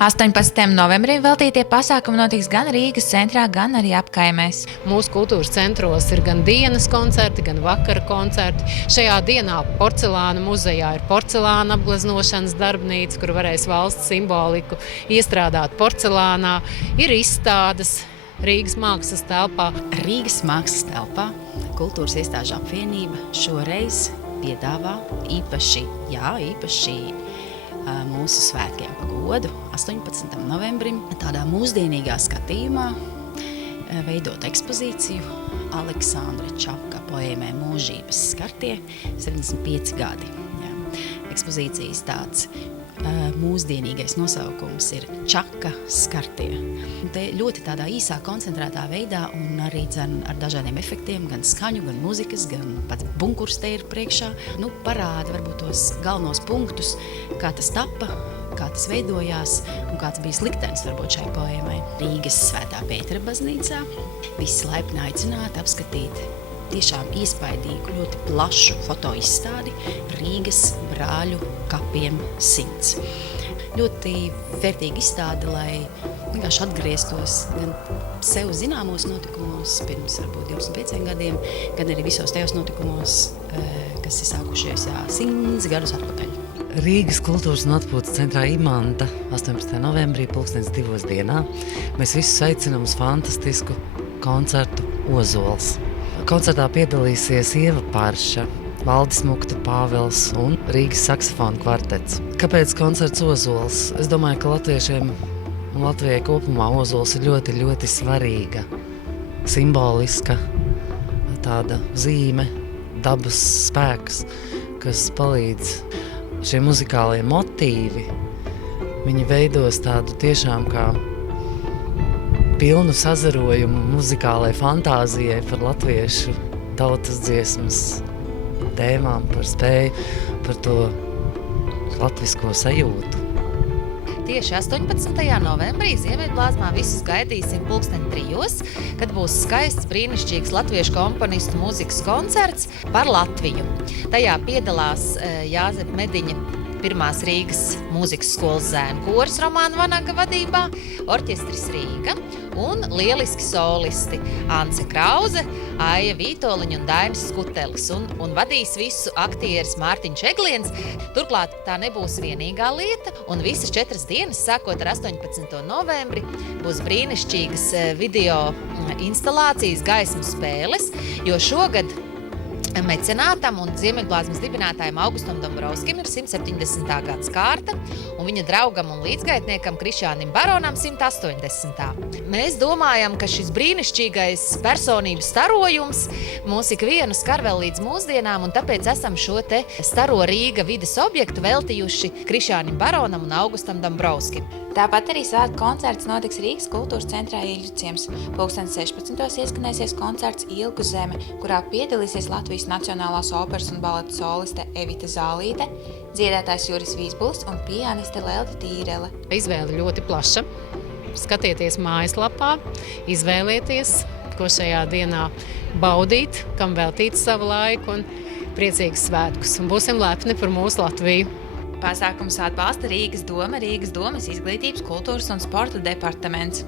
18. novembrī veltītie pasākumi notiks gan Rīgas centrā, gan arī apkaimēs. Mūsu kultūras centros ir gan dienas koncerti, gan vakara koncerti. Šajā dienā Porcelāna muzejā ir porcelāna apgleznošanas darbnīca, kur varēs valsts simboliku iestrādāt porcelānā. Ir izstādes Rīgas mākslas telpā. Rīgas mākslas telpā Kultūras iestāžu apvienība šoreiz piedāvā īpaši mūsu svētkiem pa godu 18. novembrim tādā mūsdienīgā skatījumā veidot ekspozīciju Aleksandra Čaka poēmē Mūžības skartie 75 gadi. Jā. Ekspozīcijas tāds mūsdienīgais nosaukums ir Čaka skartie. Te ļoti tādā īsā, koncentrētā veidā un arī ar dažādiem efektiem, gan skaņu, gan muzikas, gan pats bunkurs te ir priekšā. Parāda varbūt tos galvenos punktus, kā tas tapa, kā tas veidojās un kāds bija liktenis varbūt šai poēmai. Rīgas Svētā Pētera baznīcā visi laipni aicināti apskatīt tiešām iespaidīgu, ļoti plašu fotoizstādi Rīgas brāļu kapiem 100. Ļoti vērtīga izstāde, lai vienkārši atgrieztos gan sev zināmos notikumos pirms varbūt 25 gadiem, gan arī visos tajos notikumos, kas ir sākušies 100 gadus atpakaļ. Rīgas kultūras un atpūtas centrā Imanta 18. novembrī 2002. dienā mēs visus aicinām uz fantastisku koncertu Ozols. Koncertā piedalīsies Ieva Parša, Valdis Mukta Pāvels un Rīgas saksofonu kvartets. Kāpēc koncerts Ozols? Es domāju, ka latviešiem un Latvijai kopumā Ozols ir ļoti, ļoti svarīga, simboliska tāda zīme, dabas spēks, kas palīdz šie muzikālie motīvi. Viņi veidos tādu tiešām kā pilnu sazarojumu muzikālai fantāzijai par latviešu tautas dziesmas tēmām, par spēju, par to latvisko sajūtu. Tieši 18. novembrī Ziemeļblāzmā visus gaidīsim 3:00, kad būs skaists, brīnišķīgs latviešu komponistu mūzikas koncerts par Latviju. Tajā piedalās Jāzepa Mediņa Pirmās Rīgas mūzikas skolas zēnu kors Romāna Vanaga vadībā, orķestris Rīga un lieliski solisti Ance Krauze, Aija Vītoliņa un Dainis Skutelis. Un vadīs visu aktieris Mārtiņš Egliens. Turklāt tā nebūs vienīgā lieta, un visas 4 dienas, sākot ar 18. novembri, būs brīnišķīgas video instalācijas, gaismu spēles, jo šogad mecenātam un Ziemeļblāzmas dibinātājam Augustam Dombrovskim ir 170. gads kārta, un viņa draugam un līdzgaitniekam Krišjānim Baronam 180. Mēs domājam, ka šis brīnišķīgais personības starojums mūs ikvienu skar vēl līdz mūsdienām, un tāpēc esam šo te staro Rīga vides objektu veltījuši Krišjānim Baronam un Augustam Dombrovskim. Tāpat arī svētku koncerts notiks Rīgas kultūras centrā Ilģu ciems. 16. ieskanēsies koncerts Ilgu zeme, kurā piedalīsies Latvijas Nacionālās operas un baleta soliste Evita Zālīte, dziedātājs Juris Vīsbulis un pianiste Lelta Tīrele. Izvēle ļoti plaša. Skatieties mājaslapā, izvēlieties, ko šajā dienā baudīt, kam veltīt savu laiku un priecīgus svētkus. Un būsim lepni par mūsu Latviju. Pasākums atbalsta Rīgas doma, Rīgas domas izglītības, kultūras un sporta departaments.